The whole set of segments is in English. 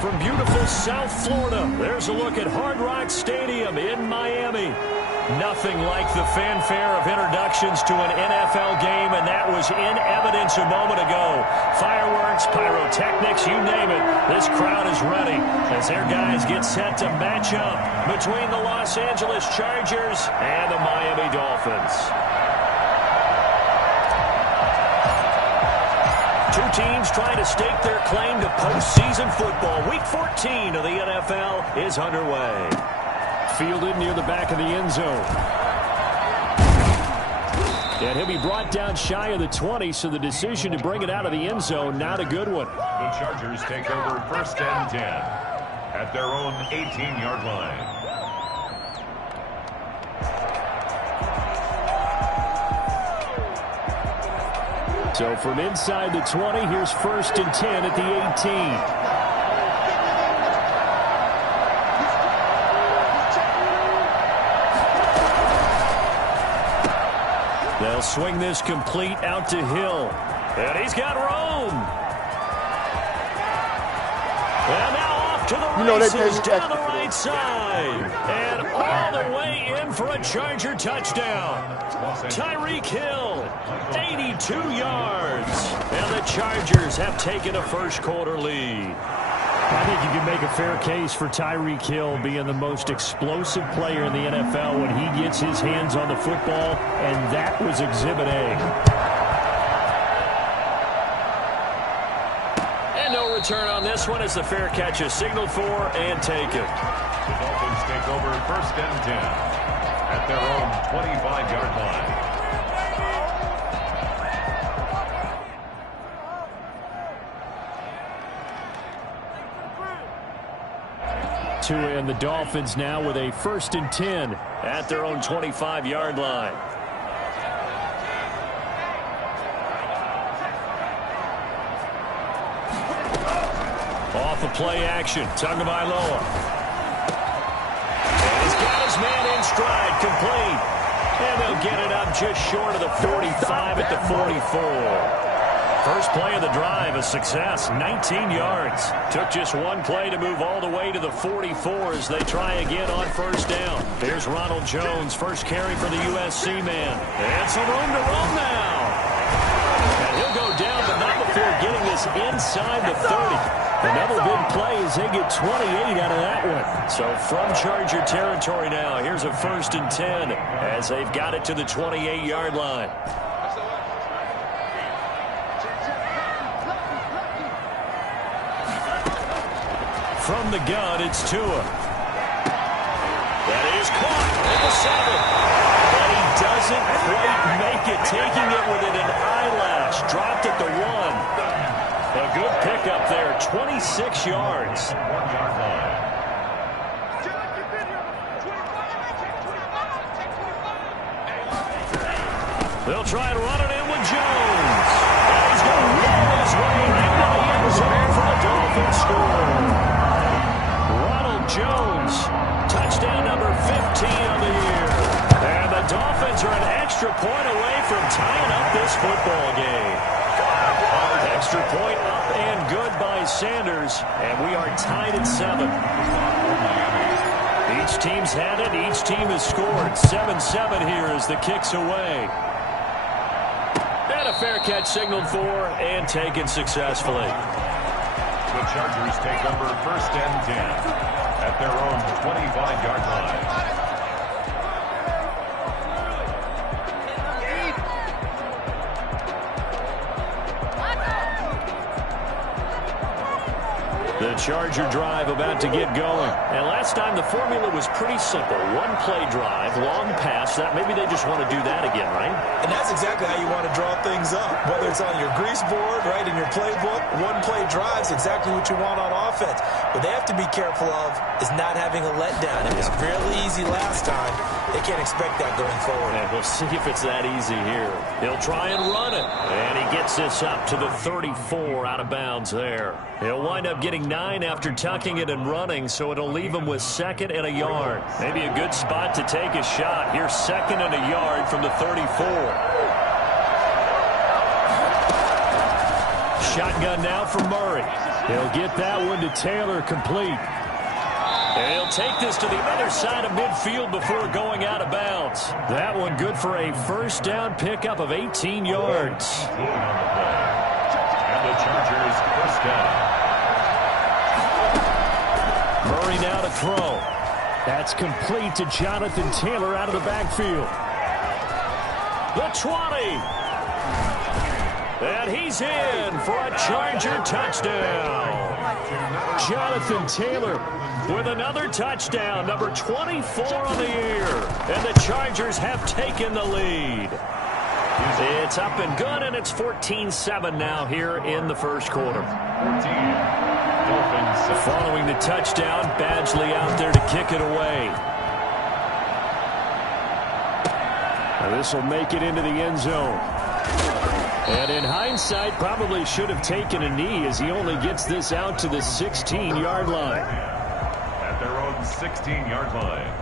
from beautiful South Florida, there's a look at Hard Rock Stadium in Miami. Nothing like the fanfare of introductions to an NFL game, and that was in evidence a moment ago. Fireworks, pyrotechnics, you name it. This crowd is ready as their guys get set to match up between the Los Angeles Chargers and the Miami Dolphins. Two teams trying to stake their claim to postseason football. Week 14 of the NFL is underway. Fielded near the back of the end zone. And he'll be brought down shy of the 20, so the decision to bring it out of the end zone, not a good one. The Chargers take over first and 10 at their own 18-yard line. So from inside the 20, here's first and 10 at the 18. They'll swing this complete out to Hill. And he's got room. And now off to the races down the right side. And all the way in for a Charger touchdown. Tyreek Hill, 82 yards. And the Chargers have taken a first-quarter lead. I think you can make a fair case for Tyreek Hill being the most explosive player in the NFL when he gets his hands on the football, and that was Exhibit A. And no return on this one as the fair catch is signaled for and taken. The Dolphins take over first and 10 at their own 25-yard line. And the Dolphins now with a first and 10 at their own 25-yard line. Off the play action, Tagovailoa. And he's got his man in stride, complete. And they'll get it up just short of the 45 at the 44. First play of the drive, a success, 19 yards. Took just one play to move all the way to the 44 as they try again on first down. Here's Ronald Jones, first carry for the USC man. And some room to run now. And he'll go down, but not before getting this inside the 30. Another big play as they get 28 out of that one. So from Charger territory now, here's a first and 10 as they've got it to the 28-yard line. From the gun, it's Tua. That is caught at the 7. But he doesn't quite make it, taking it within an eyelash. Dropped at the 1. A good pickup there, 26 yards. They'll try and run it in with Jones. And he's going to roll his way into the end zone for a Dolphins score. Jones, touchdown number 15 on the year. And the Dolphins are an extra point away from tying up this football game. Extra point up and good by Sanders, and we are tied at 7. Each team's had it, each team has scored. 7-7 here as the kick's away. And a fair catch signaled for and taken successfully. The Chargers take over first and 10 at their own 25-yard line. The Charger drive about to get going. And last time the formula was pretty simple. One play drive, long pass. That maybe they just want to do that again, right? And that's exactly how you want to draw things up. Whether it's on your grease board, right, in your playbook, one play drive is exactly what you want on offense. What they have to be careful of is not having a letdown. It was fairly easy last time. They can't expect that going forward. And we'll see if it's that easy here. He'll try and run it. And he gets this up to the 34 out of bounds there. He'll wind up getting 9 after tucking it and running, so it'll leave him with 2nd and a yard. Maybe a good spot to take a shot. Here's 2nd and a yard from the 34. Shotgun now for Murray. He'll get that one to Taylor, complete. And he'll take this to the other side of midfield before going out of bounds. That one good for a first down pickup of 18 yards. And the Chargers first down. Murray now to throw. That's complete to Jonathan Taylor out of the backfield. The 20. And he's in for a Charger touchdown. Jonathan Taylor with another touchdown, number 24 on the year. And the Chargers have taken the lead. It's up and good, and it's 14-7 now here in the first quarter. 14. Dolphins. Following the touchdown, Badgley out there to kick it away. Now this will make it into the end zone. And in hindsight, probably should have taken a knee as he only gets this out to the 16-yard line. At their own 16-yard line.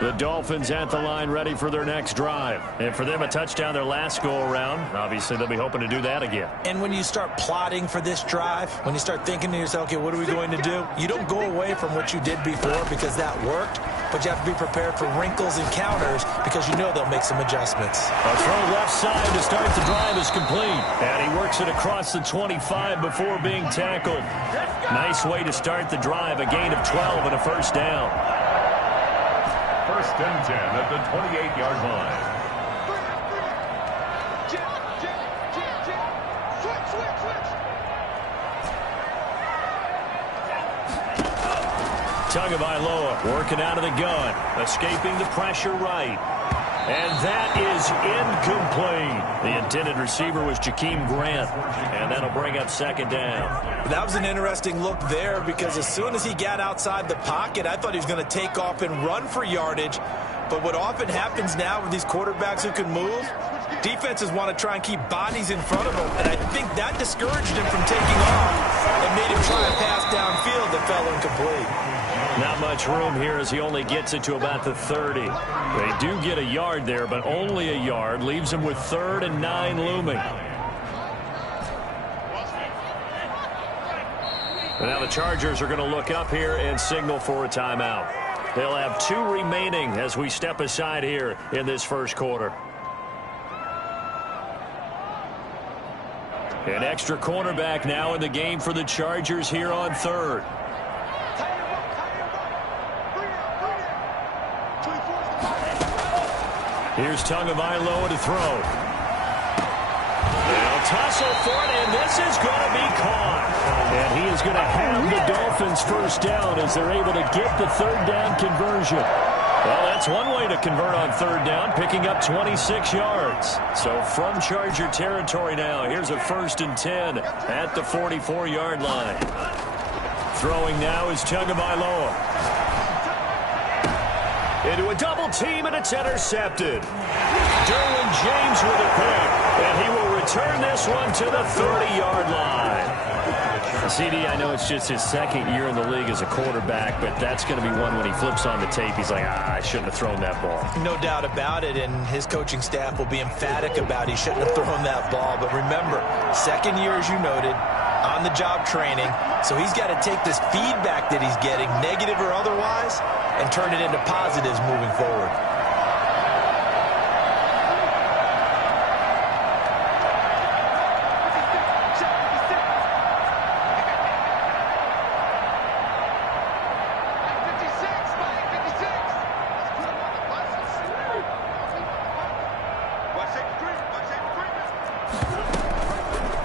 The Dolphins at the line ready for their next drive. And for them, a touchdown their last go-around. Obviously, they'll be hoping to do that again. And when you start plotting for this drive, when you start thinking to yourself, okay, what are we going to do? You don't go away from what you did before because that worked, but you have to be prepared for wrinkles and counters because you know they'll make some adjustments. A throw left side to start the drive is complete. And he works it across the 25 before being tackled. Nice way to start the drive, a gain of 12 and a first down. First and 10 at the 28-yard line. Tagovailoa working out of the gun, escaping the pressure right. And that is incomplete. The intended receiver was Jakeem Grant, and that'll bring up second down. That was an interesting look there because as soon as he got outside the pocket, I thought he was going to take off and run for yardage. But what often happens now with these quarterbacks who can move, defenses want to try and keep bodies in front of them, and I think that discouraged him from taking off and made him try a pass downfield that fell incomplete. Not much room here as he only gets it to about the 30. They do get a yard there, but only a yard. Leaves him with 3rd and 9 looming. And now the Chargers are going to look up here and signal for a timeout. They'll have 2 remaining as we step aside here in this first quarter. An extra cornerback now in the game for the Chargers here on 3rd. Here's Tagovailoa to throw. They'll tussle for it, and this is going to be caught. And he is going to have the Dolphins first down as they're able to get the 3rd down conversion. Well, that's one way to convert on 3rd down, picking up 26 yards. So from Charger territory now, here's a 1st and 10 at the 44-yard line. Throwing now is Tagovailoa. Into a double team, and it's intercepted. Derwin James with a pick, and he will return this one to the 30-yard line. CD, I know it's just his 2nd year in the league as a quarterback, but that's going to be one when he flips on the tape, he's like, I shouldn't have thrown that ball. No doubt about it, and his coaching staff will be emphatic about he shouldn't have thrown that ball. But remember, 2nd year, as you noted, on-the-job training, so he's got to take this feedback that he's getting, negative or otherwise, and turn it into positives moving forward.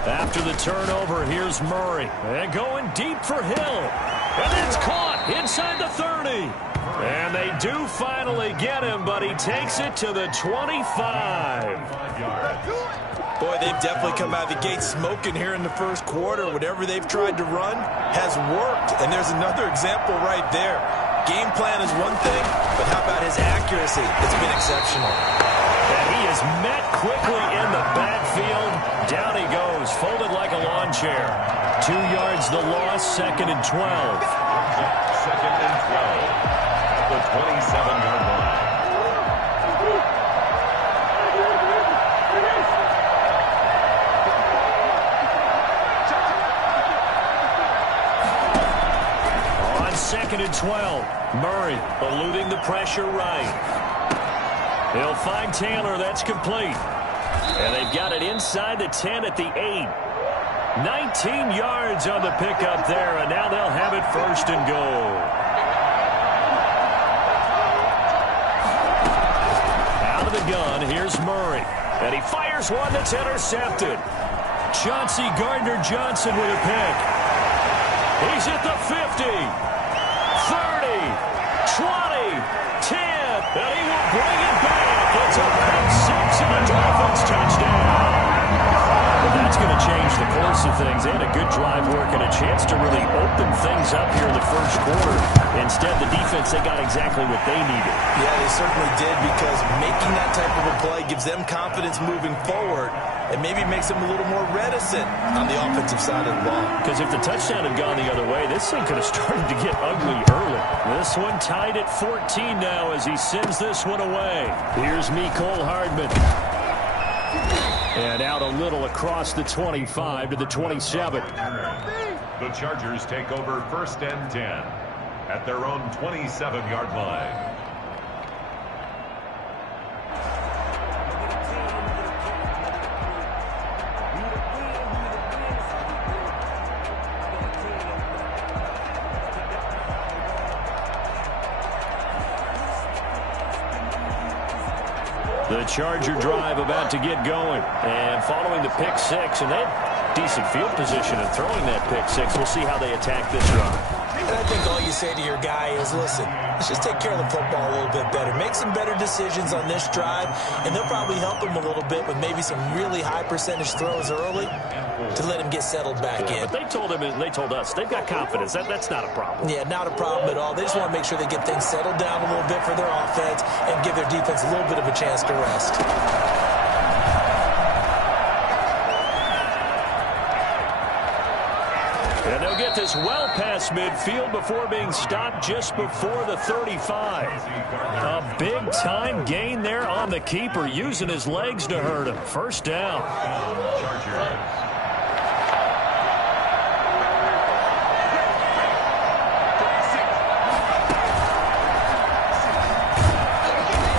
After the turnover, here's Murray. And going deep for Hill. And it's caught inside the 30. And they do finally get him, but he takes it to the 25. Boy, they've definitely come out of the gate smoking here in the first quarter. Whatever they've tried to run has worked. And there's another example right there. Game plan is one thing, but how about his accuracy? It's been exceptional. And he is met quickly in the backfield. Down he goes, folded like a lawn chair. 2 yards the loss, 2nd and 12. Second and 12 at the 27-yard line. On 2nd and 12, Murray eluding the pressure right. He'll find Taylor. That's complete. And they've got it inside the 10 at the 8. 19 yards on the pickup there, and now they'll have it 1st and goal. Out of the gun, here's Murray. And he fires one that's intercepted. Chauncey Gardner-Johnson with a pick. He's at the 50, 30, 20, 10, and he will bring it back. It's a pick six and a Dolphins touchdown. That's going to change the course of things. They had a good drive work and a chance to really open things up here in the first quarter. Instead, the defense, they got exactly what they needed. Yeah, they certainly did, because making that type of a play gives them confidence moving forward and maybe makes them a little more reticent on the offensive side of the ball. Because if the touchdown had gone the other way, this thing could have started to get ugly early. This one tied at 14 now as he sends this one away. Here's Mecole Hardman. And out a little across the 25 to the 27. The Chargers take over 1st and 10 at their own 27-yard line. The Charger drive about to get going. And following the pick six, and they had decent field position in throwing that pick six. We'll see how they attack this run. And I think all you say to your guy is, listen, let's just take care of the football a little bit better. Make some better decisions on this drive, and they'll probably help him a little bit with maybe some really high percentage throws early to let him get settled back in. But they told him, and they told us, they've got confidence. That's not a problem. Yeah, not a problem at all. They just want to make sure they get things settled down a little bit for their offense and give their defense a little bit of a chance to rest. And they'll get this well past midfield before being stopped just before the 35. A big-time gain there on the keeper, using his legs to hurt him. 1st down.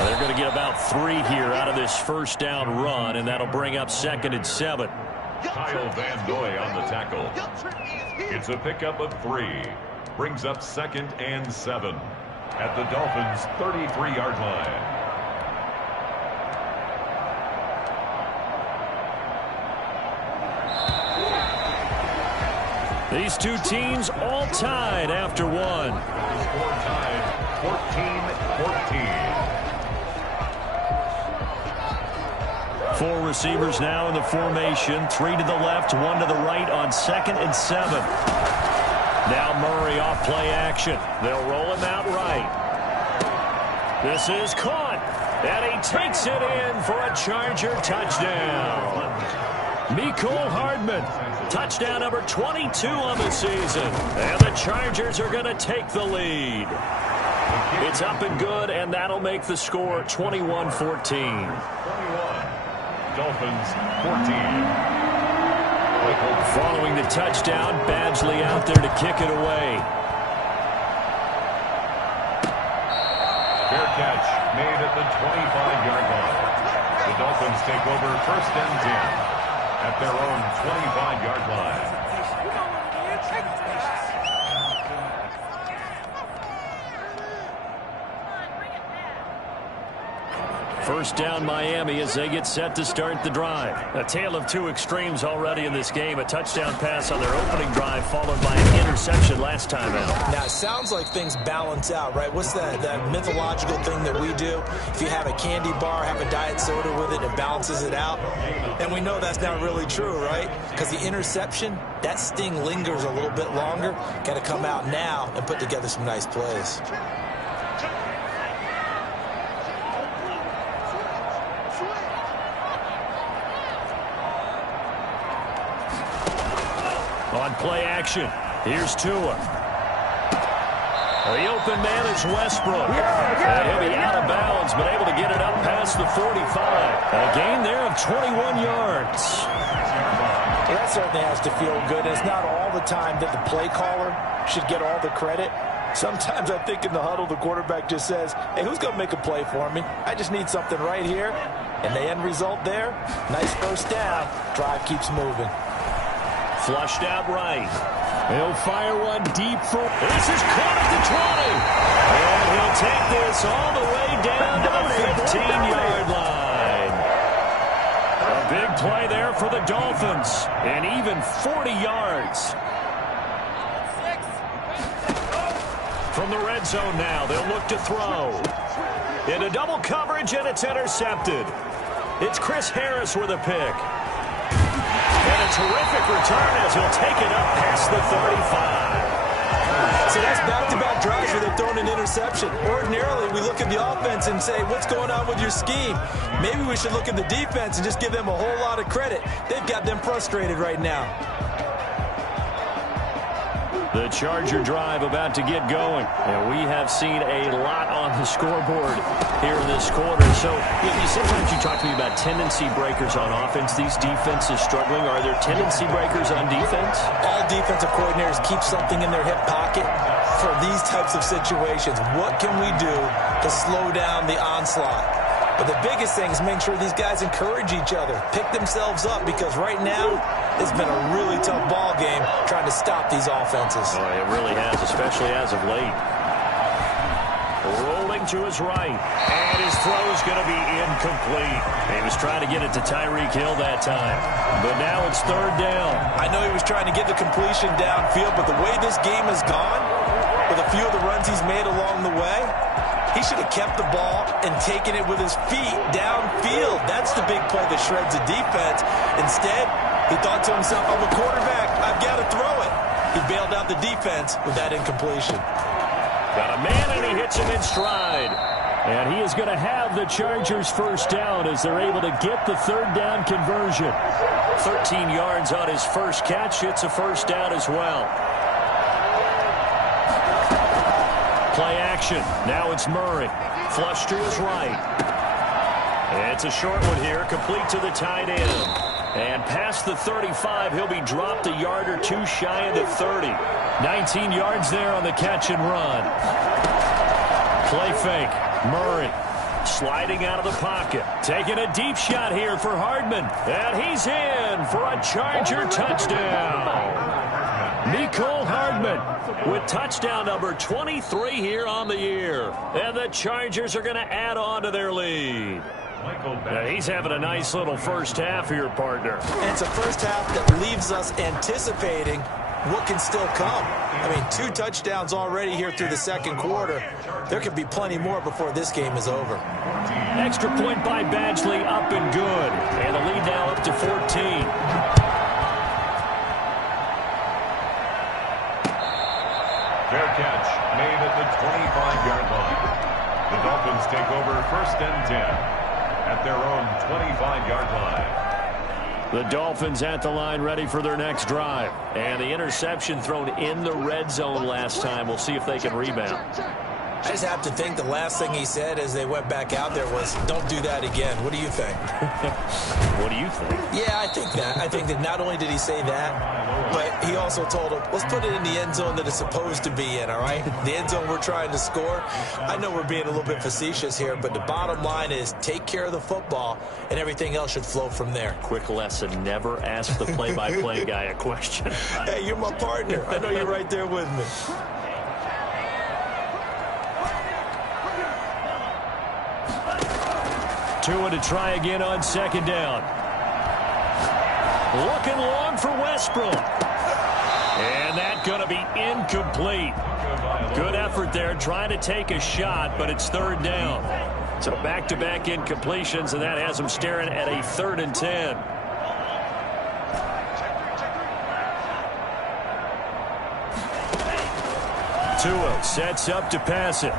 They're going to get about 3 here out of this 1st down run, and that'll bring up 2nd and 7. Kyle Van Noy on the tackle. It's a pickup of 3. Brings up 2nd and 7 at the Dolphins' 33-yard line. These two teams all tied after one. Score tied 14-14. 4 receivers now in the formation. 3 to the left, 1 to the right on 2nd and 7. Now Murray off play action. They'll roll him out right. This is caught. And he takes it in for a Charger touchdown. Mecole Hardman. Touchdown number 22 on the season. And the Chargers are going to take the lead. It's up and good, and that'll make the score 21-14. Dolphins 14. Following the touchdown, Badgley out there to kick it away. Fair catch made at the 25-yard line. The Dolphins take over 1st and 10 at their own 25-yard line. First down Miami as they get set to start the drive. A tale of 2 extremes already in this game. A touchdown pass on their opening drive followed by an interception last time out. Now, it sounds like things balance out, right? What's that mythological thing that we do? If you have a candy bar, have a diet soda with it, it balances it out. And we know that's not really true, right? Because the interception, that sting lingers a little bit longer. Got to come out now and put together some nice plays. On play action, here's Tua. The open man is Westbrook. And he'll be out of bounds, but able to get it up past the 45. A gain there of 21 yards. Well, that certainly has to feel good. It's not all the time that the play caller should get all the credit. Sometimes I think in the huddle, the quarterback just says, hey, who's going to make a play for me? I just need something right here. And the end result there, nice first down. Drive keeps moving. Flushed out right. He'll fire one deep for... This is caught at the 20. And he'll take this all the way down to the 15-yard line. A big play there for the Dolphins. And even 40 yards. From the red zone now, they'll look to throw. Into double coverage, and it's intercepted. It's Chris Harris with a pick. And a terrific return as he'll take it up past the 35. So that's back-to-back drives where they're throwing an interception. Ordinarily, we look at the offense and say, what's going on with your scheme? Maybe we should look at the defense and just give them a whole lot of credit. They've got them frustrated right now. The Charger drive about to get going. And we have seen a lot on the scoreboard here in this quarter. So sometimes you talk to me about tendency breakers on offense. These defenses struggling. Are there tendency breakers on defense? All defensive coordinators keep something in their hip pocket for these types of situations. What can we do to slow down the onslaught? But the biggest thing is make sure these guys encourage each other, pick themselves up, because right now it's been a really tough ball game trying to stop these offenses. Oh, it really has, especially as of late. Rolling to his right, and his throw is going to be incomplete. He was trying to get it to Tyreek Hill that time, but now it's third down. I know he was trying to get the completion downfield, but the way this game has gone, with a few of the runs he's made along the way, he should have kept the ball and taken it with his feet downfield. That's the big play that shreds the defense. Instead, he thought to himself, I'm a quarterback, I've got to throw it. He bailed out the defense with that incompletion. Got a man, and he hits him in stride. And he is going to have the Chargers first down as they're able to get the third down conversion. 13 yards on his first catch. It's a first down as well. Play action. Now it's Murray. Flush to his right. It's a short one here, complete to the tight end. And past the 35, he'll be dropped a yard or two shy of the 30. 19 yards there on the catch and run. Play fake. Murray sliding out of the pocket. Taking a deep shot here for Hardman. And he's in for a Charger touchdown. Mecole Hardman with touchdown number 23 here on the year. And the Chargers are going to add on to their lead. Now he's having a nice little first half here, partner. And it's a first half that leaves us anticipating what can still come. I mean, 2 touchdowns already here through the second quarter. There could be plenty more before this game is over. Extra point by Badgley, up and good. And the lead now up to 14. Fair catch made at the 25-yard line. The Dolphins take over first and 10 at their own 25-yard line. The Dolphins at the line ready for their next drive. And the interception thrown in the red zone last time. We'll see if they can rebound. I just have to think the last thing he said as they went back out there was, don't do that again. What do you think? What do you think? Yeah, I think that. I think that not only did he say that, but he also told him, let's put it in the end zone that it's supposed to be in, all right? The end zone we're trying to score. I know we're being a little bit facetious here, but the bottom line is take care of the football, and everything else should flow from there. Quick lesson, never ask the play-by-play guy a question. Hey, you're my partner. I know you're right there with me. Tua to try again on second down. Looking long for Westbrook. And that's going to be incomplete. Good effort there trying to take a shot, but it's third down. So back-to-back incompletions, and that has them staring at a 3rd and 10. Tua sets up to pass it.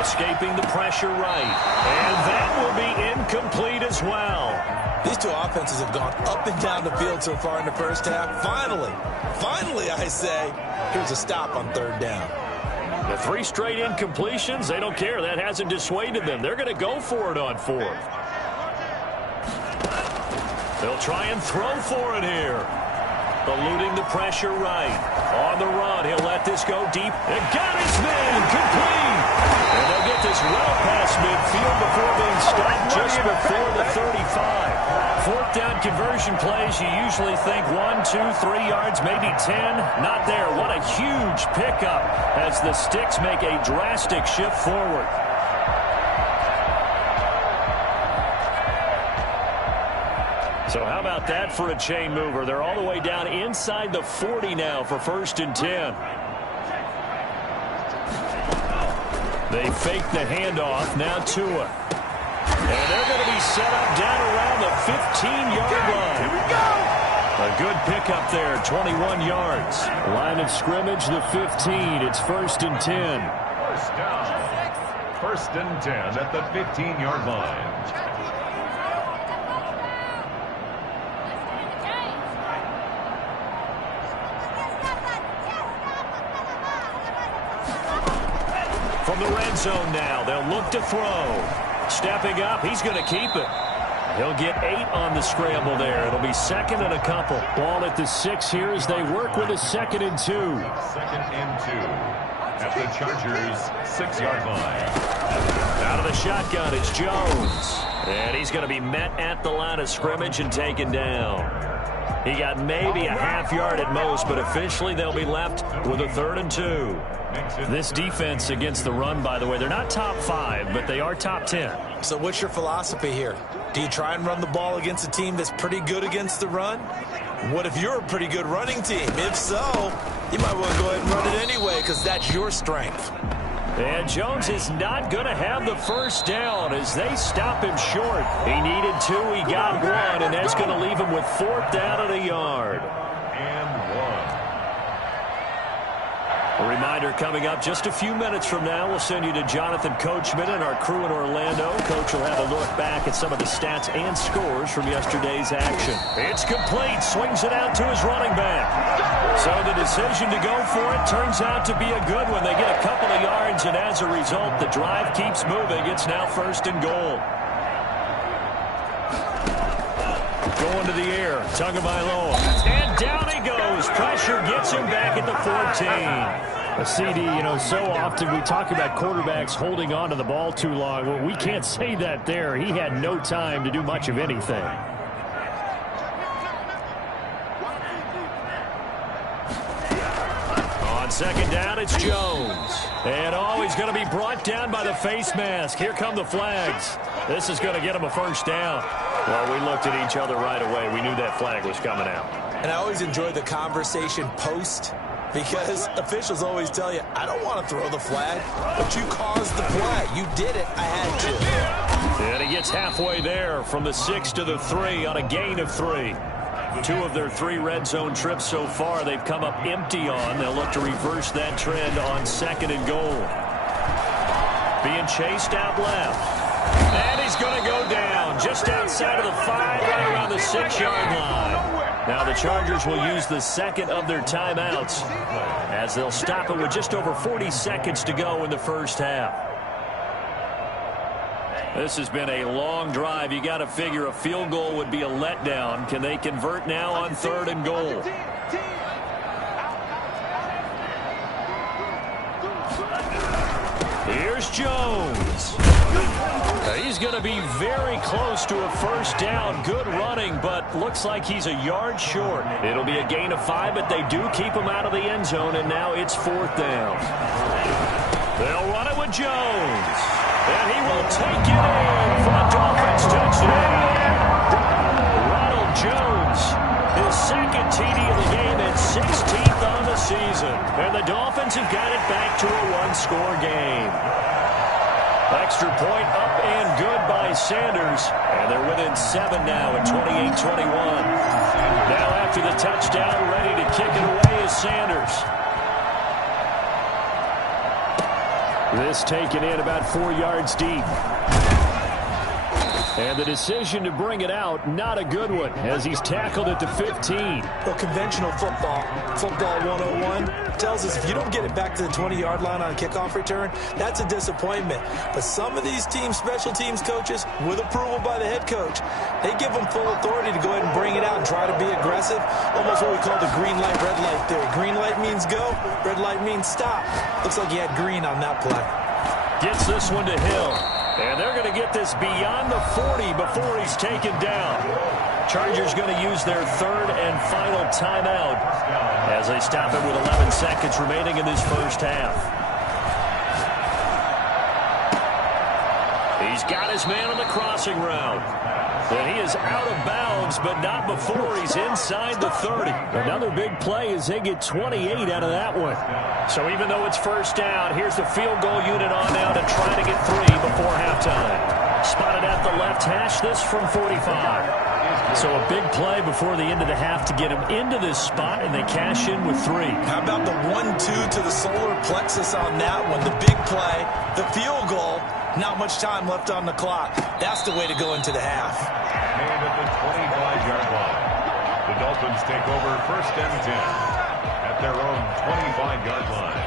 Escaping the pressure right. And that will be incomplete as well. These two offenses have gone up and down the field so far in the first half. Finally, I say, here's a stop on third down. The 3 straight incompletions, they don't care. That hasn't dissuaded them. They're going to go for it on 4th. They'll try and throw for it here. Eluding the pressure right. On the run, he'll let this go deep. And got his man, complete. And they'll get this well past midfield before being stopped just before the 35. 4th down conversion plays, you usually think 1, 2, 3 yards, maybe 10. Not there. What a huge pickup as the Sticks make a drastic shift forward. So how about that for a chain mover? They're all the way down inside the 40 now for 1st and 10. They fake the handoff. Now Tua. And they're going to be set up down around the 15-yard line. Here we go. A good pickup there, 21 yards. Line of scrimmage, the 15. It's 1st and 10. First down. 1st and 10 at the 15-yard line. From the red zone now, they'll look to throw. Stepping up, he's going to keep it. He'll get 8 on the scramble there. It'll be 2nd and a couple. Ball at the 6 here as they work with a 2nd and 2. 2nd and 2 at the Chargers' 6-yard line. Out of the shotgun, it's Jones. And he's going to be met at the line of scrimmage and taken down. He got maybe a half yard at most, but officially they'll be left with a 3rd and 2. This defense against the run, by the way, they're not top 5, but they are top 10. So what's your philosophy here? Do you try and run the ball against a team that's pretty good against the run? What if you're a pretty good running team? If so, you might want to go ahead and run it anyway because that's your strength. And Jones is not going to have the 1st down as they stop him short. He needed 2, he got 1, and that's going to leave him with 4th down and a yard. And 1. A reminder coming up just a few minutes from now. We'll send you to Jonathan Coachman and our crew in Orlando. Coach will have a look back at some of the stats and scores from yesterday's action. It's complete. Swings it out to his running back. So the decision to go for it turns out to be a good one. They get a couple of yards, and as a result, the drive keeps moving. It's now 1st and goal. Going to the air. Tagovailoa. And down he goes. Pressure gets him back at the 14. A CD, so often we talk about quarterbacks holding on to the ball too long. Well, we can't say that there. He had no time to do much of anything. On 2nd down, it's Jones. And he's going to be brought down by the face mask. Here come the flags. This is going to get him a 1st down. Well, we looked at each other right away. We knew that flag was coming out. And I always enjoy the conversation post because officials always tell you, I don't want to throw the flag, but you caused the play. You did it. I had to. And he gets halfway there from the 6 to the 3 on a gain of 3. 2 of their 3 red zone trips so far they've come up empty on. They'll look to reverse that trend on 2nd and goal. Being chased out left. And he's going to go down just outside of the 5, right around the 6-yard line. Now the Chargers will use the 2nd of their timeouts as they'll stop it with just over 40 seconds to go in the first half. This has been a long drive. You got to figure a field goal would be a letdown. Can they convert now on 3rd and goal? Here's Jones. He's going to be very close to a 1st down. Good running, but looks like he's a yard short. It'll be a gain of 5, but they do keep him out of the end zone, and now it's 4th down. They'll run it with Jones. And he will take it in for a Dolphins touchdown. Ronald Jones, his 2nd TD of the game and 16th on the season. And the Dolphins have got it back to a 1-score game. Extra point up and good by Sanders. And they're within 7 now at 28-21. Now after the touchdown, ready to kick it away is Sanders. This taken in about 4 yards deep. And the decision to bring it out, not a good one, as he's tackled at the 15. Well, conventional football 101, tells us if you don't get it back to the 20-yard line on a kickoff return, that's a disappointment. But some of these special teams coaches, with approval by the head coach, they give them full authority to go ahead and bring it out and try to be aggressive. Almost what we call the green light, red light theory. Green light means go, red light means stop. Looks like he had green on that play. Gets this one to Hill. And they're going to get this beyond the 40 before he's taken down. Chargers going to use their third and final timeout as they stop it with 11 seconds remaining in this first half. He's got his man on the crossing route. And he is out of bounds, but not before he's inside the 30. Another big play as they get 28 out of that one. So even though it's first down, here's the field goal unit on now to try to get 3 before halftime. Spotted at the left hash, this from 45. So a big play before the end of the half to get him into this spot, and they cash in with 3. How about the 1-2 to the solar plexus on that one? The big play, the field goal, not much time left on the clock. That's the way to go into the half. Made at the 25-yard line. The Dolphins take over first and 10 at their own 25-yard line.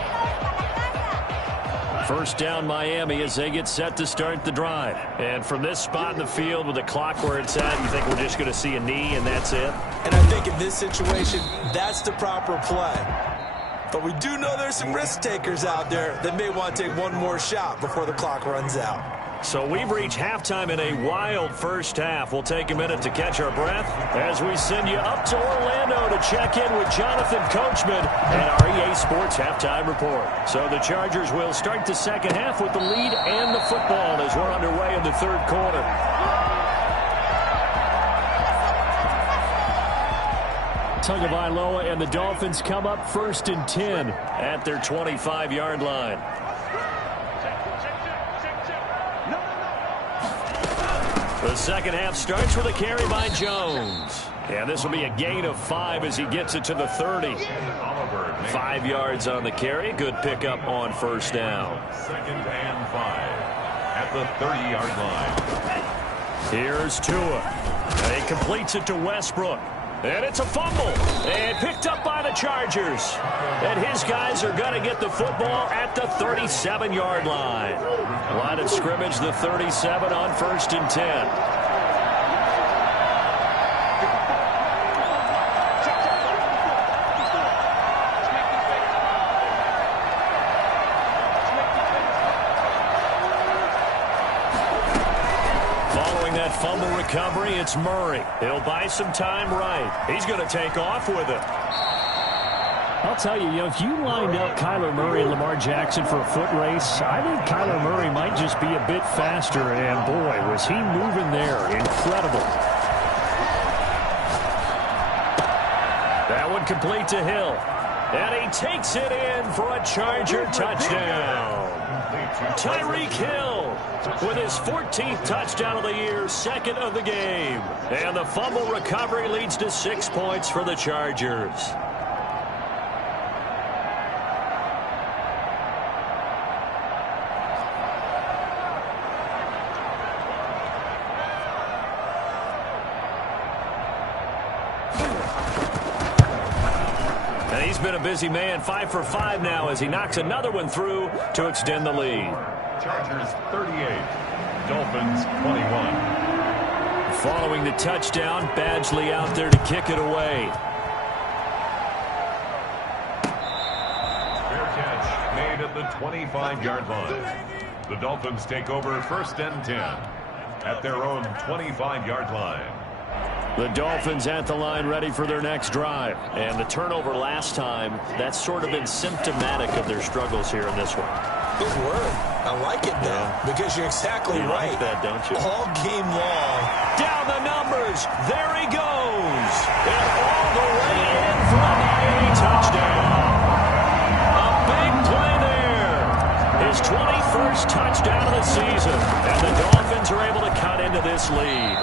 First down Miami as they get set to start the drive. And from this spot in the field with the clock where it's at, you think we're just going to see a knee and that's it? And I think in this situation, that's the proper play. But we do know there's some risk takers out there that may want to take one more shot before the clock runs out. So we've reached halftime in a wild first half. We'll take a minute to catch our breath as we send you up to Orlando to check in with Jonathan Coachman and our EA Sports Halftime Report. So the Chargers will start the second half with the lead and the football as we're underway in the third quarter. Tagovailoa and the Dolphins come up first and 10 at their 25-yard line. The second half starts with a carry by Jones. And this will be a gain of 5 as he gets it to the 30. 5 yards on the carry. Good pickup on first down. Second and 5 at the 30-yard line. Here's Tua. And he completes it to Westbrook. And it's a fumble. And picked up by the Chargers. And his guys are going to get the football at the 37-yard line. Line of scrimmage, the 37 on first and 10. Fumble recovery, it's Murray. He'll buy some time right. He's going to take off with it. I'll tell you, if you lined up Kyler Murray and Lamar Jackson for a foot race, I think Kyler Murray might just be a bit faster, and boy, was he moving there. Incredible. That one complete to Hill. And he takes it in for a Charger touchdown. Tyreek Hill with his 14th touchdown of the year, second of the game. And the fumble recovery leads to 6 points for the Chargers. And he's been a busy man, 5 for 5 now as he knocks another one through to extend the lead. Chargers 38, Dolphins 21. Following the touchdown, Badgley out there to kick it away. Fair catch made at the 25-yard line. The Dolphins take over first and 10 at their own 25-yard line. The Dolphins at the line ready for their next drive. And the turnover last time, that's sort of been symptomatic of their struggles here in this one. Good word. I like it, though, because you're exactly right. You like that, don't you? All game long. Down the numbers. There he goes. And all the way in for a Miami touchdown. A big play there. His 21st touchdown of the season. And the Dolphins are able to cut into this lead.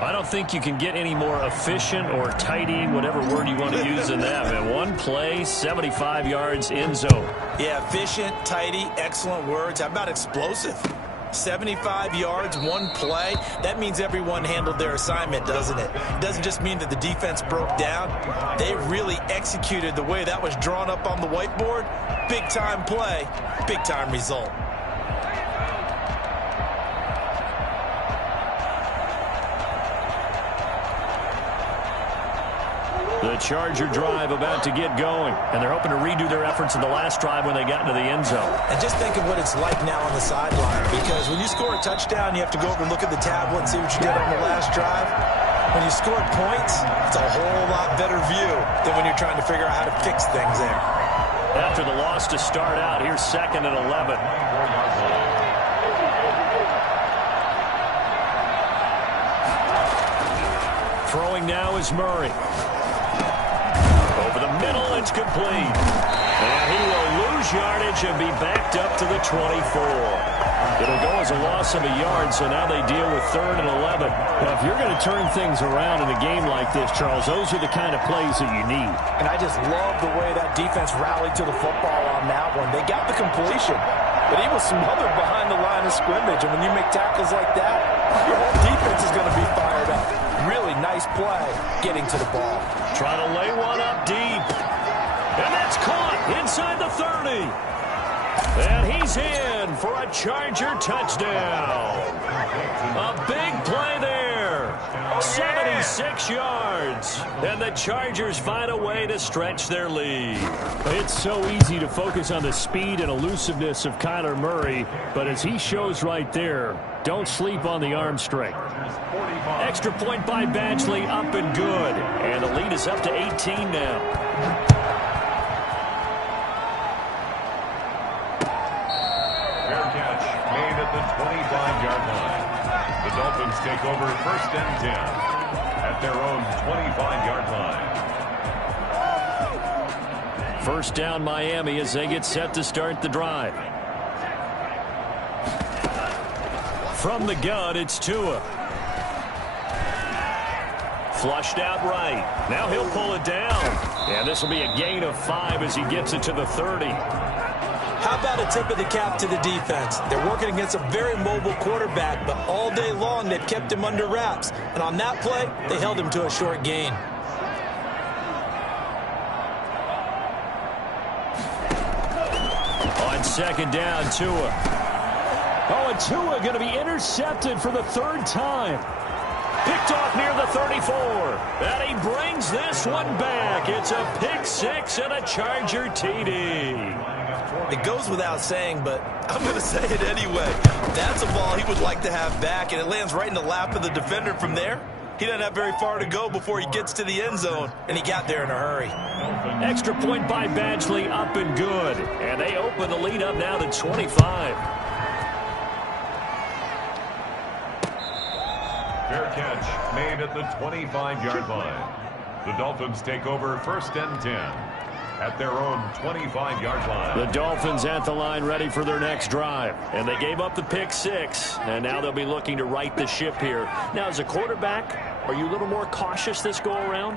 I don't think you can get any more efficient or tidy, whatever word you want to use in that. Man, one play, 75 yards, end zone. Yeah, efficient, tidy, excellent words. How about explosive? 75 yards, one play. That means everyone handled their assignment, doesn't it? It doesn't just mean that the defense broke down. They really executed the way that was drawn up on the whiteboard. Big-time play, big-time result. The Charger drive about to get going, and they're hoping to redo their efforts in the last drive when they got into the end zone. And just think of what it's like now on the sideline, because when you score a touchdown, you have to go over and look at the tablet and see what you did on the last drive. When you score points, it's a whole lot better view than when you're trying to figure out how to fix things there. After the loss to start out, here's 2nd and 11. Throwing now is Murray. Over the middle, it's complete. And he will lose yardage and be backed up to the 24. It'll go as a loss of a yard, so now they deal with 3rd and 11. Well, if you're going to turn things around in a game like this, Charles, those are the kind of plays that you need. And I just love the way that defense rallied to the football on that one. They got the completion, but he was smothered behind the line of scrimmage. And when you make tackles like that, your whole defense is going to be fired up. Really nice play getting to the ball. Trying to lay one up deep. And that's caught inside the 30. And he's in for a Charger touchdown. A big play there. 76 yards. And the Chargers find a way to stretch their lead. It's so easy to focus on the speed and elusiveness of Kyler Murray, but as he shows right there, don't sleep on the arm strength. Extra point by Badgley, up and good. And the lead is up to 18 now. Fair catch made at the 25-yard line. The Dolphins take over 1st and 10 at their own 25-yard line. First down Miami as they get set to start the drive. From the gun, it's Tua. Flushed out right. Now he'll pull it down. And this will be a gain of 5 as he gets it to the 30. How about a tip of the cap to the defense? They're working against a very mobile quarterback, but all day long they've kept him under wraps. And on that play, they held him to a short gain. On 2nd down, Tua. Oh, and Tua going to be intercepted for the 3rd time. Picked off near the 34. And he brings this one back. It's a pick 6 and a Charger TD. It goes without saying, but I'm going to say it anyway. That's a ball he would like to have back, and it lands right in the lap of the defender from there. He doesn't have very far to go before he gets to the end zone, and he got there in a hurry. Extra point by Badgley, up and good. And they open the lead up now to 25. Fair catch made at the 25-yard line. The Dolphins take over 1st and 10 at their own 25-yard line. The Dolphins at the line ready for their next drive. And they gave up the pick 6. And now they'll be looking to right the ship here. Now, as a quarterback, are you a little more cautious this go-around?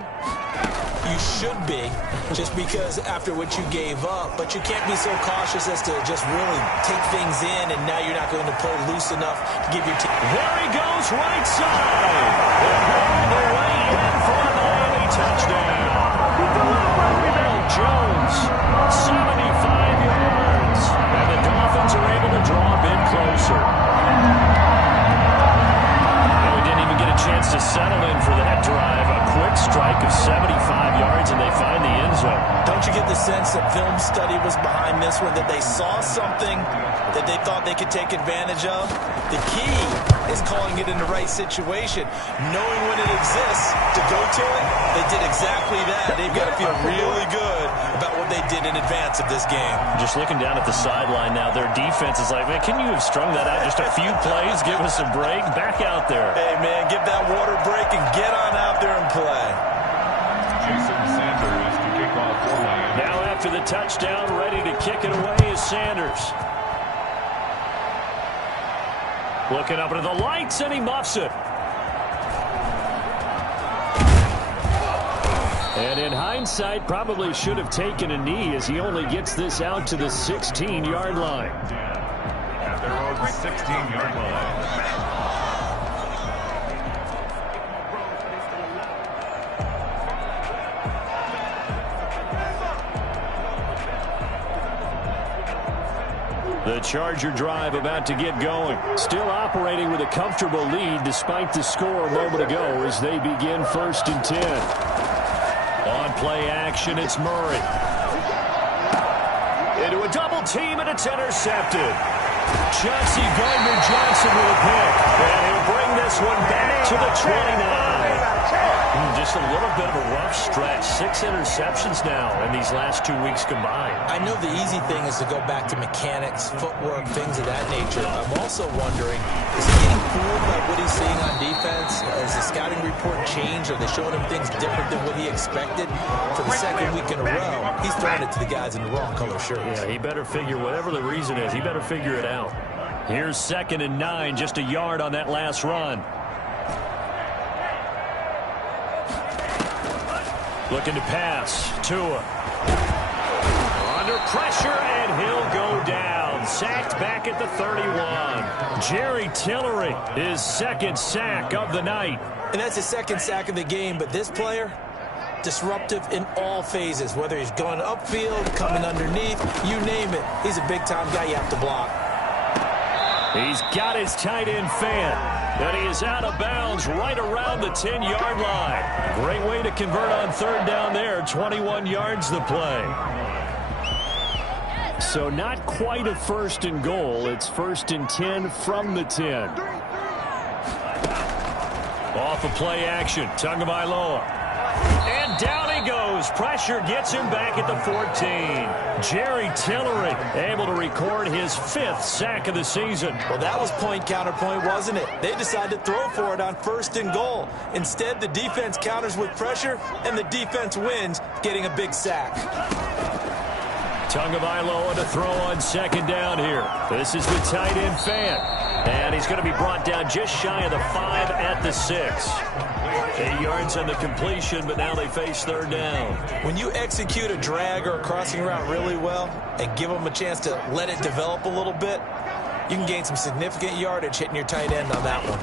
You should be, just because after what you gave up. But you can't be so cautious as to just really take things in, and now you're not going to play loose enough to give your team. There he goes, right side. And all the way in for a Miami touchdown. Jones, 75 yards. And the Dolphins are able to draw a bit closer. And we didn't even get a chance to settle in for that drive. A quick strike of 75 yards, and they find the end zone. Don't you get the sense that film study was behind this one, that they saw something that they thought they could take advantage of? The key is calling it in the right situation, knowing when it exists to go to it. They did exactly that. They've got to feel really good about what they did in advance of this game. Just looking down at the sideline now, their defense is like, man, can you have strung that out just a few plays? Give us a break. Back out there. Hey, man, give that water break and get on out there and play. Jason Sanders to kick off for Miami. Now after the touchdown, ready to kick it away is Sanders. Looking up into the lights, and he muffs it. And in hindsight, probably should have taken a knee as he only gets this out to the 16-yard line. At their own 16-yard line. The Charger drive about to get going. Still operating with a comfortable lead despite the score a moment ago as they begin 1st and 10. On play action, it's Murray. Into a double team, and it's intercepted. Chauncey Gardner-Johnson with a pick. And he'll bring this one back to the 29. Just a little bit of a rough stretch. 6 interceptions now in these last 2 weeks combined. I know the easy thing is to go back to mechanics, footwork, things of that nature. I'm also wondering, is he getting fooled by what he's seeing on defense? Has the scouting report changed? Are they showing him things different than what he expected? For the second week in a row, he's throwing it to the guys in the wrong color shirts. Yeah, he better figure, whatever the reason is, he better figure it out. Here's 2nd and 9, just a yard on that last run. Looking to pass. Tua. Under pressure, and he'll go down. Sacked back at the 31. Jerry Tillery, his 2nd sack of the night. And that's his 2nd sack of the game, but this player, disruptive in all phases, whether he's going upfield, coming underneath, you name it. He's a big-time guy you have to block. He's got his tight end fan. And he is out of bounds right around the 10-yard line. Great way to convert on 3rd down there. 21 yards the play. So not quite a 1st and goal. It's 1st and 10 from the 10. Off of play action. Tagovailoa. And down he goes. Pressure gets him back at the 14. Jerry Tillery able to record his 5th sack of the season. Well, that was point counterpoint, wasn't it? They decided to throw for it on 1st and goal. Instead, the defense counters with pressure, and the defense wins, getting a big sack. Tagovailoa to throw on 2nd down here. This is the tight end fan. And he's going to be brought down just shy of the 5 at the 6. 8 yards on the completion, but now they face 3rd down. When you execute a drag or a crossing route really well and give them a chance to let it develop a little bit, you can gain some significant yardage hitting your tight end on that one.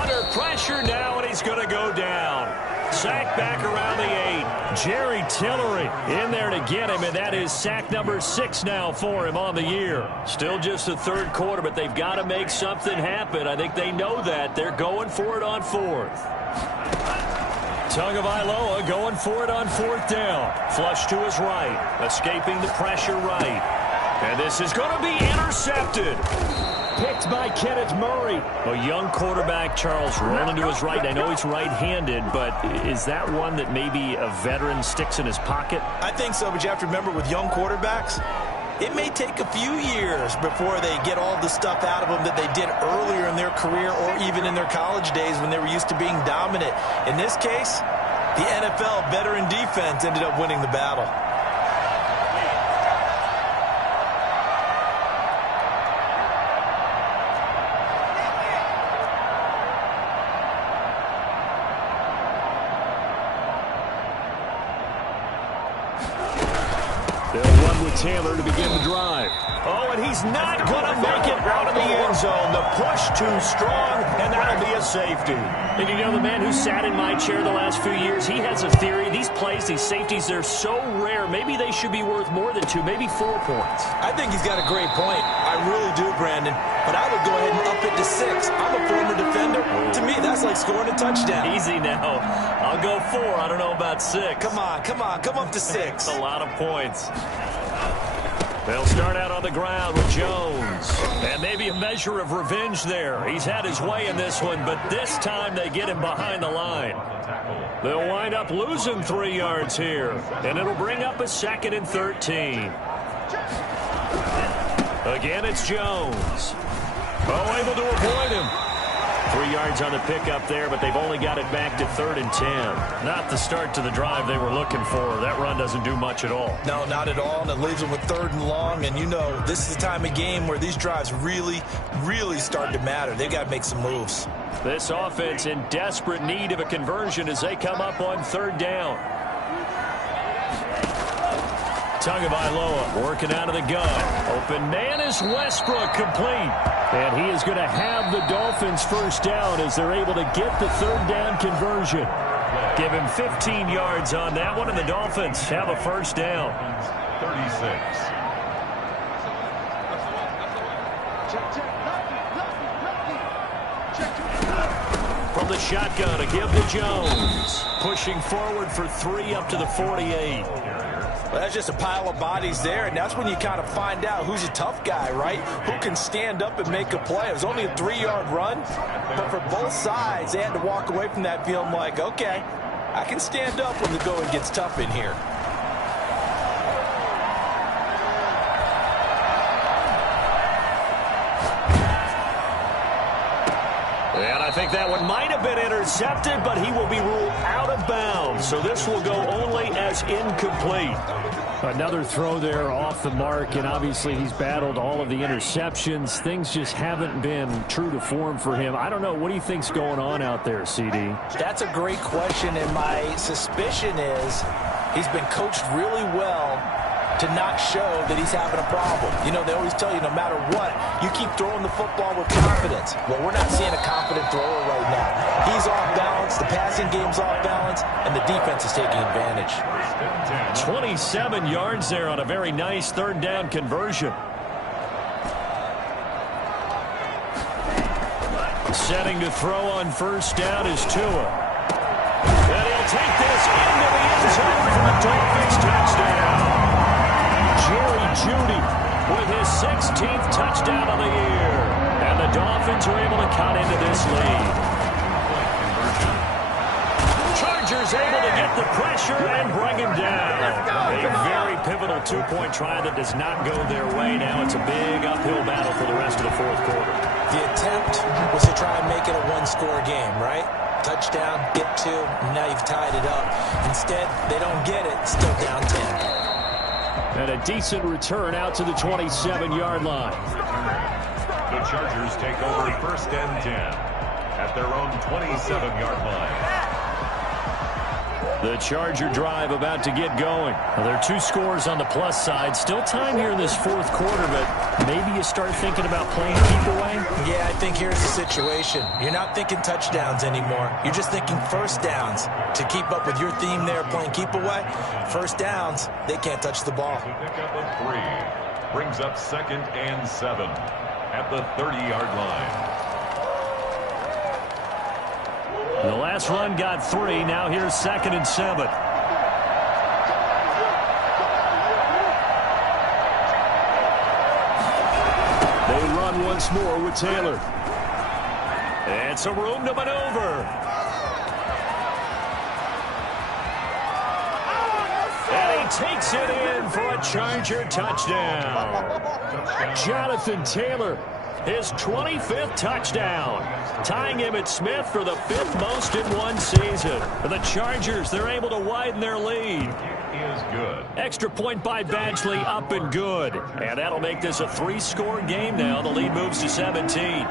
Under pressure now, and he's going to go down. Sack back around the 8. Jerry Tillery in there to get him, and that is sack number 6 now for him on the year. Still just the 3rd quarter, but they've got to make something happen. I think they know that. They're going for it on 4th. Tagovailoa going for it on 4th down. Flush to his right, escaping the pressure right. And this is going to be intercepted. Picked by Kenneth Murray. A young quarterback, Charles, rolling to his right. I know he's right-handed, but is that one that maybe a veteran sticks in his pocket? I think so, but you have to remember with young quarterbacks, it may take a few years before they get all the stuff out of them that they did earlier in their career or even in their college days when they were used to being dominant. In this case, the NFL veteran defense ended up winning the battle. Taylor to begin the drive. Oh, and he's not going to make it out of the end zone. The push too strong, and that'll be a safety. And you know, the man who sat in my chair the last few years, he has a theory. These plays, these safeties, they're so rare. Maybe they should be worth more than 2, maybe 4 points. I think he's got a great point. I really do, Brandon. But I would go ahead and up it to 6. I'm a former defender. To me, that's like scoring a touchdown. Easy now. I'll go 4. I don't know about 6. Come on. Come up to 6. That's a lot of points. They'll start out on the ground with Jones. And maybe a measure of revenge there. He's had his way in this one, but this time they get him behind the line. They'll wind up losing 3 yards here. And it'll bring up a 2nd and 13. Again, it's Jones. Oh, able to avoid him. 3 yards on the pickup there, but they've only got it back to 3rd and 10. Not the start to the drive they were looking for. That run doesn't do much at all. No, not at all, and it leaves them with 3rd and long. And you know, this is the time of game where these drives really, really start to matter. They've got to make some moves. This offense in desperate need of a conversion as they come up on 3rd down. Tagovailoa working out of the gun. Open man is Westbrook, complete. And he is going to have the Dolphins first down as they're able to get the third down conversion. Give him 15 yards on that one, and the Dolphins have a first down. 36. From the shotgun, a give to Jones. Pushing forward for 3 up to the 48. Well, that's just a pile of bodies there, and that's when you kind of find out who's a tough guy, right? Who can stand up and make a play. It was only a 3-yard run, but for both sides, they had to walk away from that feeling like, okay, I can stand up when the going gets tough in here. And I think that one might have been intercepted, but he will be ruled out of bounds. So this will go only as incomplete. Another throw there off the mark, and obviously he's battled all of the interceptions. Things just haven't been true to form for him. I don't know. What do you think's going on out there, CD? That's a great question, and my suspicion is he's been coached really well to not show that he's having a problem. You know, they always tell you no matter what, you keep throwing the football with confidence. Well, we're not seeing a confident thrower right now. He's off balance, the passing game's off balance, and the defense is taking advantage. 27 yards there on a very nice third down conversion. Setting to throw on first down is Tua. And he'll take this into the end zone for the Dolphins touchdown. Jerry Jeudy with his 16th touchdown of the year. And the Dolphins are able to cut into this lead. Chargers able to get the pressure and bring him down. A very pivotal two-point try that does not go their way. Now it's a big uphill battle for the rest of the fourth quarter. The attempt was to try and make it a one-score game, right? Touchdown, get 2, and now you've tied it up. Instead, they don't get it, still down 10. And a decent return out to the 27-yard line. The Chargers take over first and 10 at their own 27-yard line. The Charger drive about to get going. Well, there are 2 scores on the plus side. Still time here in this fourth quarter, but maybe you start thinking about playing keep away? Yeah, I think here's the situation. You're not thinking touchdowns anymore. You're just thinking first downs. To keep up with your theme there, playing keep away, first downs, they can't touch the ball. Pick up a 3. Brings up second and 7 at the 30-yard line. The last run got 3. Now here's second and 7. They run once more with Taylor. It's a room to maneuver. And he takes it in for a Charger touchdown. Jonathan Taylor, his 25th touchdown, tying him at Smith for the 5th most in one season. The Chargers, they're able to widen their lead. Is good. Extra point by Badgley, up and good. And that'll make this a 3-score game now. The lead moves to 17.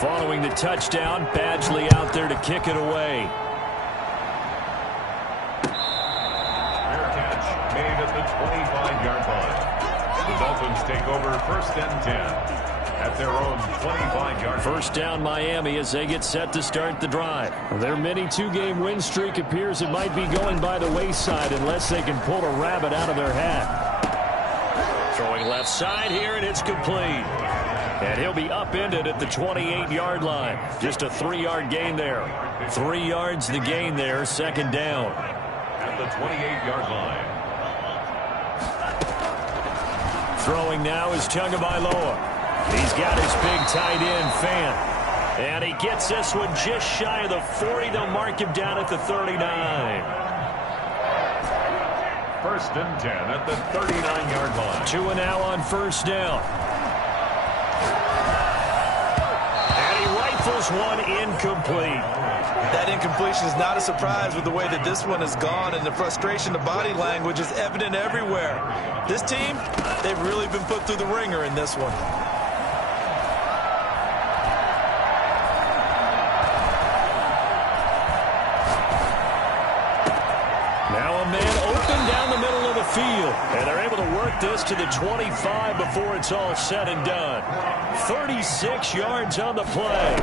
Following the touchdown, Badgley out there to kick it away. Fair catch made at the 25-yard line. The Dolphins take over first and 10. At their own 25-yard. First down Miami as they get set to start the drive. Their mini 2-game win streak appears it might be going by the wayside unless they can pull a rabbit out of their hat. Throwing left side here, and it's complete. And he'll be upended at the 28-yard line. Just a 3-yard gain there. 3 yards the gain there, second down. At the 28-yard line. Throwing now is Tagovailoa. He's got his big tight end, Fant. And he gets this one just shy of the 40. They'll mark him down at the 39. First and 10 at the 39-yard line. 2 and now on first down. And he rifles one incomplete. That incompletion is not a surprise with the way that this one has gone, and the frustration, the body language is evident everywhere. This team, they've really been put through the ringer in this one. Now a man open down the middle of the field. And they're able to work this to the 25 before it's all said and done. 36 yards on the play.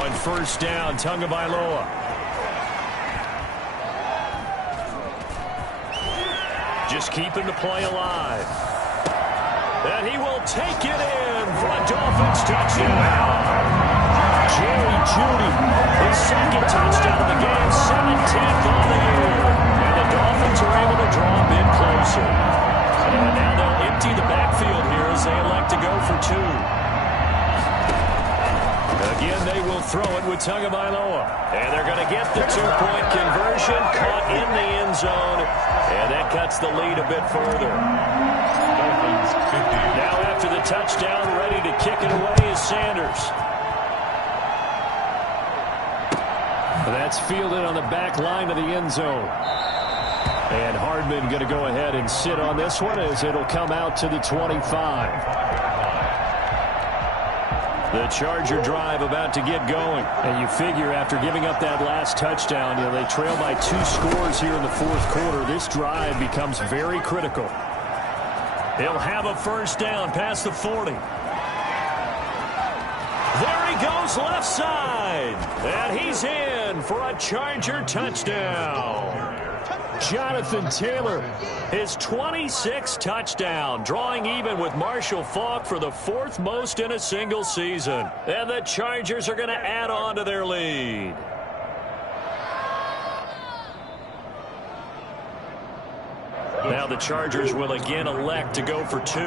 On first down, Tagovailoa. Just keeping the play alive. And he will take it in for a Dolphins touchdown. Jerry Jeudy, his second touchdown of the game, 17th on the year. And the Dolphins are able to draw a bit closer. And now they'll empty the backfield here as they elect to go for two. Again, they will throw it with Tagovailoa. And they're going to get the two-point conversion, caught in the end zone. And that cuts the lead a bit further. Now after the touchdown, ready to kick it away is Sanders. That's fielded on the back line of the end zone. And Hardman going to go ahead and sit on this one as it'll come out to the 25. The Charger drive about to get going. And you figure after giving up that last touchdown, they trail by 2 scores here in the fourth quarter. This drive becomes very critical. He'll have a first down past the 40. There he goes left side. And he's in for a Charger touchdown. Jonathan Taylor, his 26th touchdown, drawing even with Marshall Faulk for the 4th most in a single season. And the Chargers are going to add on to their lead. Now the Chargers will again elect to go for 2.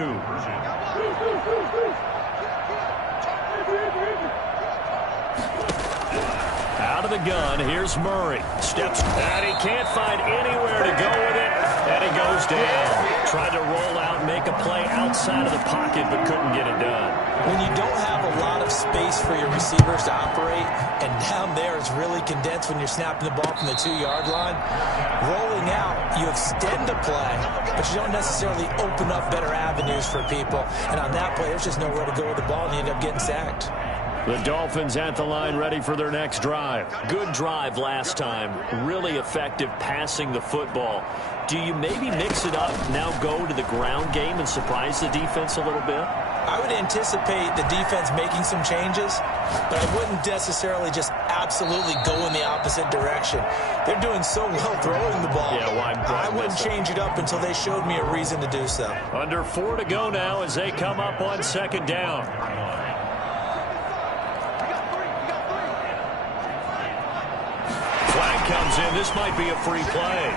Out of the gun, here's Murray. Steps, and he can't find anywhere to go with it. And he goes down. Tried to roll out and make a play outside of the pocket, but couldn't get it done. When you don't have a lot of space for your receivers to operate, and down there is really condensed when you're snapping the ball from the 2-yard line, rolling out, you extend the play, but you don't necessarily open up better avenues for people. And on that play, there's just nowhere to go with the ball, and you end up getting sacked. The Dolphins at the line ready for their next drive. Good drive last time. Really effective passing the football. Do you maybe mix it up, now go to the ground game and surprise the defense a little bit? I would anticipate the defense making some changes, but I wouldn't necessarily just absolutely go in the opposite direction. They're doing so well throwing the ball. Yeah, well, I wouldn't change it up until they showed me a reason to do so. Under 4 to go now as they come up on second down. Flag comes in. This might be a free play.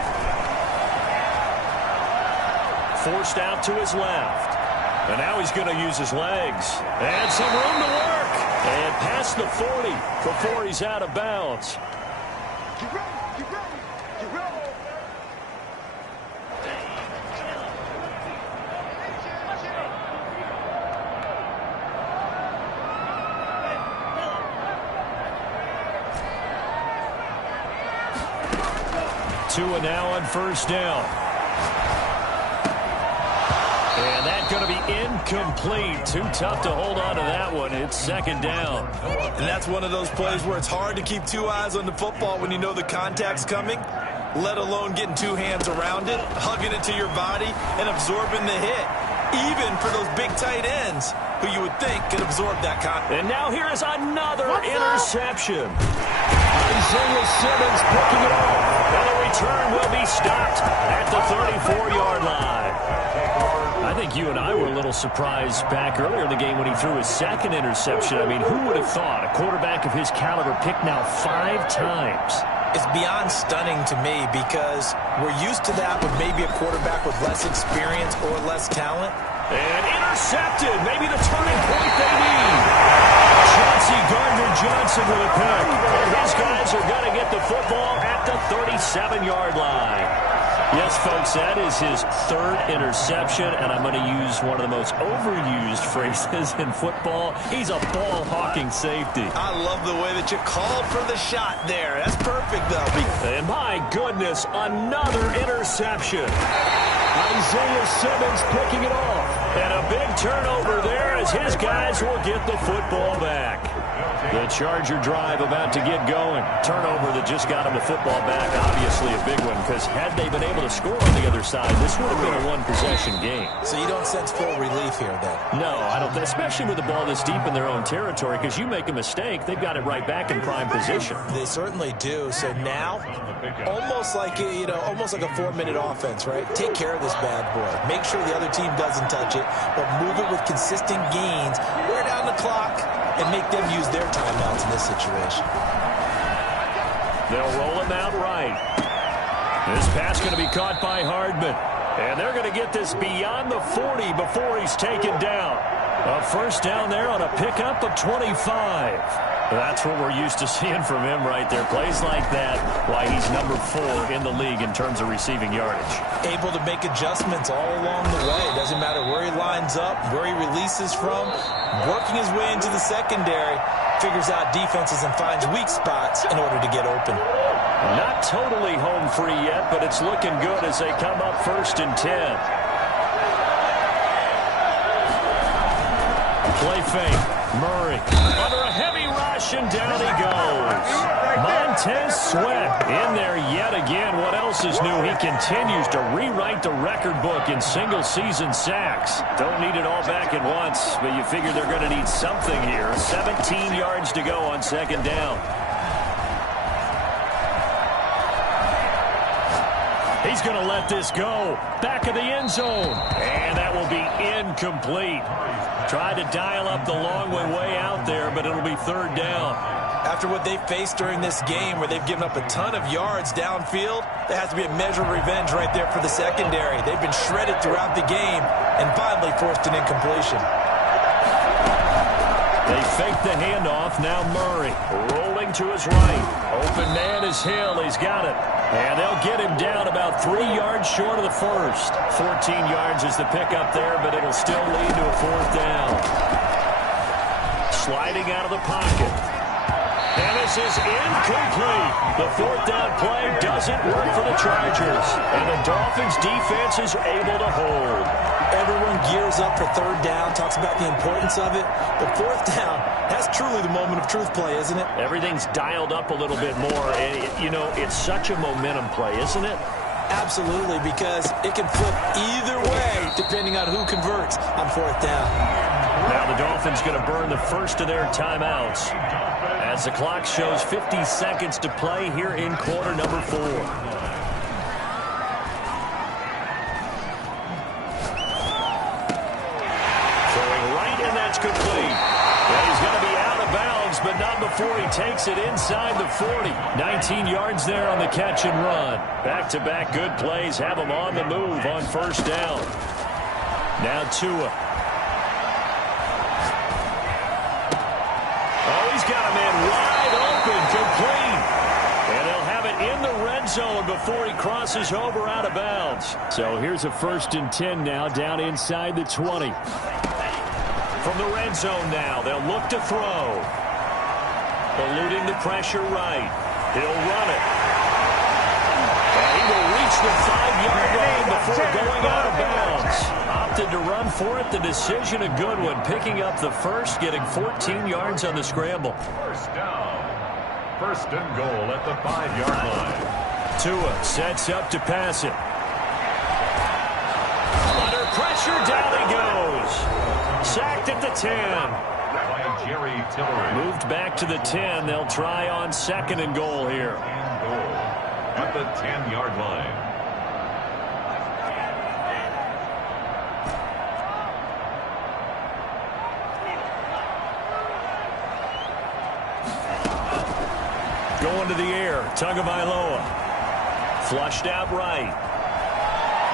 Forced out to his left. And now he's going to use his legs. And some room to work. And past the 40 before he's out of bounds. Tua now on first down. And that's going to be incomplete. Too tough to hold on to that one. It's second down. And that's one of those plays where it's hard to keep 2 eyes on the football when you know the contact's coming, let alone getting 2 hands around it, hugging it to your body, and absorbing the hit. Even for those big tight ends who you would think could absorb that contact. And now here is another interception. Isaiah Simmons picking it off. And the return will be stopped at the 34-yard line. I think you and I were a little surprised back earlier in the game when he threw his second interception. I mean, who would have thought a quarterback of his caliber picked now 5 times? It's beyond stunning to me because we're used to that with maybe a quarterback with less experience or less talent. And intercepted. Maybe the turning point they need. Chauncey Gardner-Johnson with a pick. And his guys are going to get the football at the 37-yard line. Yes, folks, that is his 3rd interception, and I'm going to use one of the most overused phrases in football. He's a ball-hawking safety. I love the way that you called for the shot there. That's perfect, though. And my goodness, another interception. Isaiah Simmons picking it off. And a big turnover there as his guys will get the football back. The Charger drive about to get going. Turnover that just got him the football back. Obviously a big one, because had they been able to score on the other side, this would have been a one-possession game. So you don't sense full relief here then? No, I don't. Especially with the ball this deep in their own territory, because you make a mistake, they've got it right back in prime position. They certainly do. So now, almost like a 4-minute offense, right? Take care of this bad boy. Make sure the other team doesn't touch it, but move it with consistent gains. Wear down the clock and make them use their timeouts in this situation. They'll roll him out right. This pass going to be caught by Hardman. And they're going to get this beyond the 40 before he's taken down. A first down there on a pickup of 25. That's what we're used to seeing from him right there. Plays like that, why he's number 4 in the league in terms of receiving yardage. Able to make adjustments all along the way. Doesn't matter where he lines up, where he releases from. Working his way into the secondary. Figures out defenses and finds weak spots in order to get open. Not totally home free yet, but it's looking good as they come up 1st and 10. Play fake. Murray under a heavy rush, and down he goes. Montez Sweat in there yet again. What else is new? He continues to rewrite the record book in single-season sacks. Don't need it all back at once, but you figure they're going to need something here. 17 yards to go on 2nd down. He's going to let this go. Back of the end zone. And that will be incomplete. Tried to dial up the long way out there, but it'll be 3rd down. After what they faced during this game where they've given up a ton of yards downfield, there has to be a measure of revenge right there for the secondary. They've been shredded throughout the game and finally forced an incompletion. They fake the handoff. Now Murray rolling to his right. Open man is Hill. He's got it. And they'll get him down about 3 yards short of the first. 14 yards is the pickup there, but it'll still lead to a 4th down. Sliding out of the pocket. And this is incomplete. The 4th down play doesn't work for the Chargers. And the Dolphins' defense is able to hold. Everyone gears up for 3rd down, talks about the importance of it. But 4th down, that's truly the moment of truth play, isn't it? Everything's dialed up a little bit more. And, it's such a momentum play, isn't it? Absolutely, because it can flip either way depending on who converts on 4th down. Now the Dolphins going to burn the first of their timeouts as the clock shows 50 seconds to play here in quarter number 4. Complete. And he's going to be out of bounds, but not before he takes it inside the 40. 19 yards there on the catch and run. Back-to-back good plays have him on the move on 1st down. Now Tua. Oh, he's got a man wide open, complete. And they'll have it in the red zone before he crosses over out of bounds. So here's a 1st and 10 now down inside the 20. From the red zone now, they'll look to throw. Eluding the pressure right. He'll run it. And he will reach the 5-yard line before going out of bounds. Opted to run for it. The decision a good one. Picking up the first, getting 14 yards on the scramble. 1st down. 1st and goal at the 5-yard line. Tua sets up to pass it. Under pressure, down he goes. Sacked at the 10. By Jerry Tillery. Moved back to the 10. They'll try on 2nd and goal here. And goal at the 10-yard line. Going to the air. Tagovailoa. Flushed out right.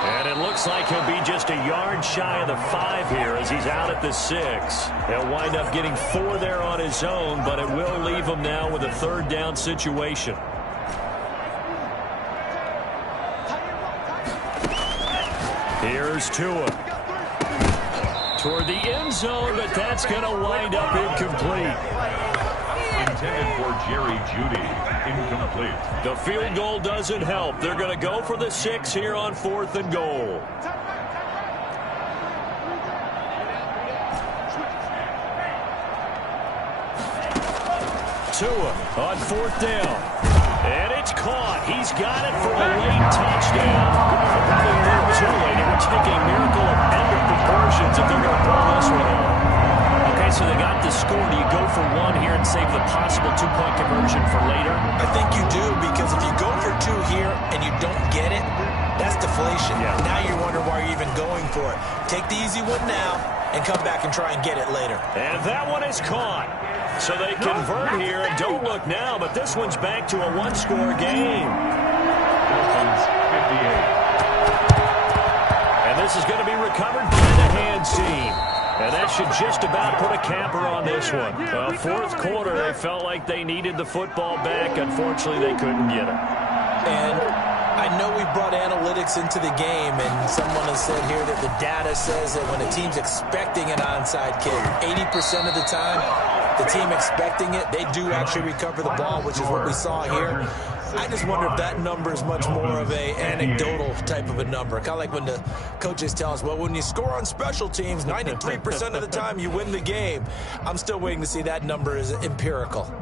And it looks like he'll be just a yard shy of the 5 here as he's out at the 6. He'll wind up getting 4 there on his own, but it will leave him now with a 3rd down situation. Here's Tua. Toward the end zone, but that's going to wind up incomplete. Intended for Jerry Jeudy. Incomplete. The field goal doesn't help. They're going to go for the 6 here on 4th and goal. Tua on 4th down. And it's caught. He's got it for a late touchdown. Probably a little too late. It would take a miracle of epic proportions if they're going to pull this one off. Okay, so they got the score. Do you go for one here and save the possible two-point conversion for later? I think you do, because if you go for two here and you don't get it, that's deflation. Yeah. Now you wonder why you're even going for it. Take the easy one now and come back and try and get it later. And that one is caught. So they convert here, and don't look now, but this one's back to a one-score game. Dolphins 58. And this is going to be recovered by the hands team. And that should just about put a capper on this one. Fourth quarter, they felt like they needed the football back. Unfortunately, they couldn't get it. And I know we brought analytics into the game, and someone has said here that the data says that when a team's expecting an onside kick, 80% of the time, the team expecting it, they do actually recover the ball, which is what we saw here. I just wonder if that number is much more of a anecdotal type of a number. Kind of like when the coaches tell us, well, when you score on special teams, 93% of the time you win the game. I'm still waiting to see that number is empirical.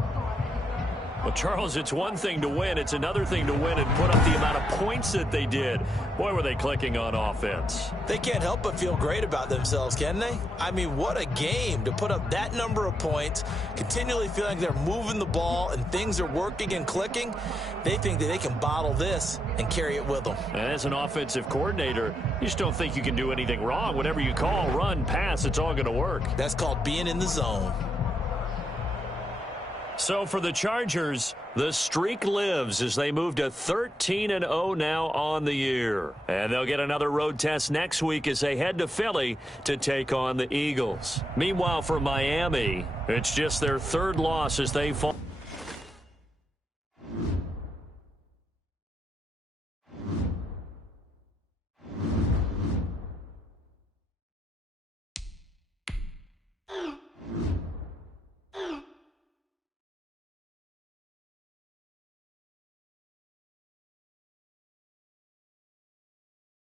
Well, Charles, it's one thing to win. It's another thing to win and put up the amount of points that they did. Boy, were they clicking on offense. They can't help but feel great about themselves, can they? I mean, what a game to put up that number of points, continually feeling like they're moving the ball and things are working and clicking. They think that they can bottle this and carry it with them. And as an offensive coordinator, you just don't think you can do anything wrong. Whatever you call, run, pass, it's all going to work. That's called being in the zone. So for the Chargers, the streak lives as they move to 13-0 now on the year. And they'll get another road test next week as they head to Philly to take on the Eagles. Meanwhile, for Miami, it's just their third loss as they fall.